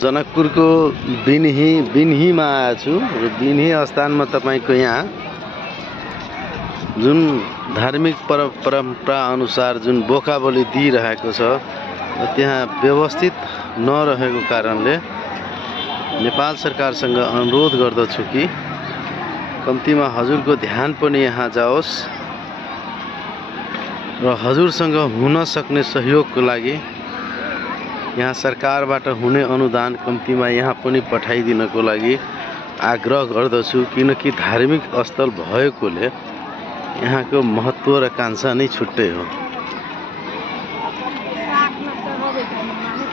जनकपुरको बिन्हीमा आएछु र बिन्ही स्थानमा तपाईको यहाँ जुन धार्मिक परम्परा अनुसार जुन बोका बलि दिइरहेको छ त्यहाँ व्यवस्थित नरहेको कारणले नेपाल सरकारसँग अनुरोध गर्दछु कि कम्तीमा हजुरको ध्यान पनि यहाँ जाओस् र हजुरसँग हुन सक्ने सहयोगको लागि यहाँ सरकारबाट हुने अनुदान कम्तीमा यहाँ पनि पठाइदिनको लागि आग्रह गर्दछु किनकि धार्मिक स्थल भएकोले यहाँको महत्त्व र कान्छा नै छुट्टै हो।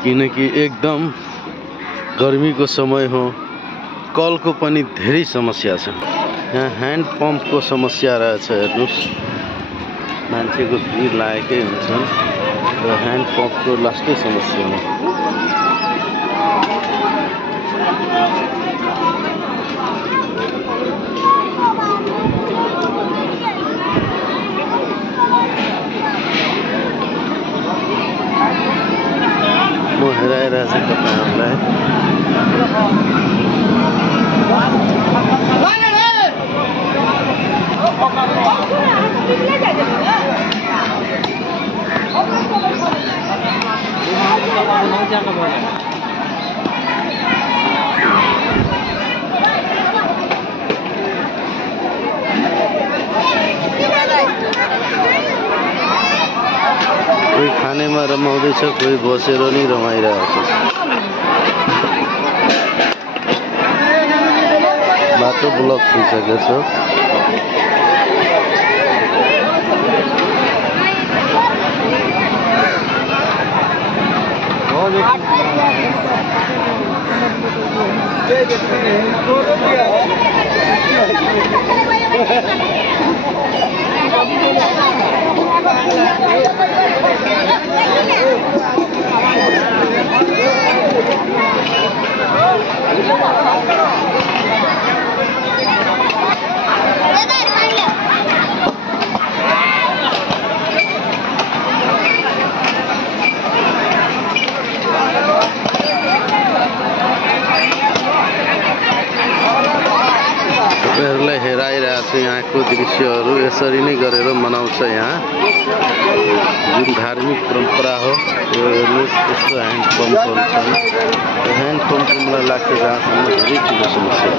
किनकि एकदम गर्मीको समय हो, कलको पनि धेरै समस्या छ। यहाँ ह्यान्ड पम्पको समस्या रहेछ, हेर्नुस् मान्छेको भिड लागेकै हुन्छन् र ह्यान्ड पम्पको लास्टै समस्या हो। म हेराइरहेको छु तपाईहरुलाई। कोही खानेमा रमाउँदैछ, कोही बसेर नि रमाइरहेको छ। बाटो ब्लक भइसकेको छ। तपाईहरुलाई हेराइरहेको छु यहाँको दृश्यहरू। यसरी नै गरेर मनाउँछ यहाँ जुन धार्मिक परम्परा हो। यो हेर्नुस् यस्तो ह्यान्ड पम्पहरू छन्। ह्यान्ड पम्पको मलाई लाग्छ जहाँसम्म धेरै ठुलो समस्या हो।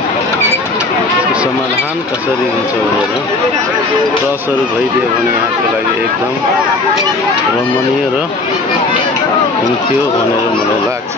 यसको समाधान कसरी हुन्छ भनेर ट्रसहरू भइदियो भने यहाँको लागि एकदम रमणीय र हुन्थ्यो भनेर मलाई लाग्छ।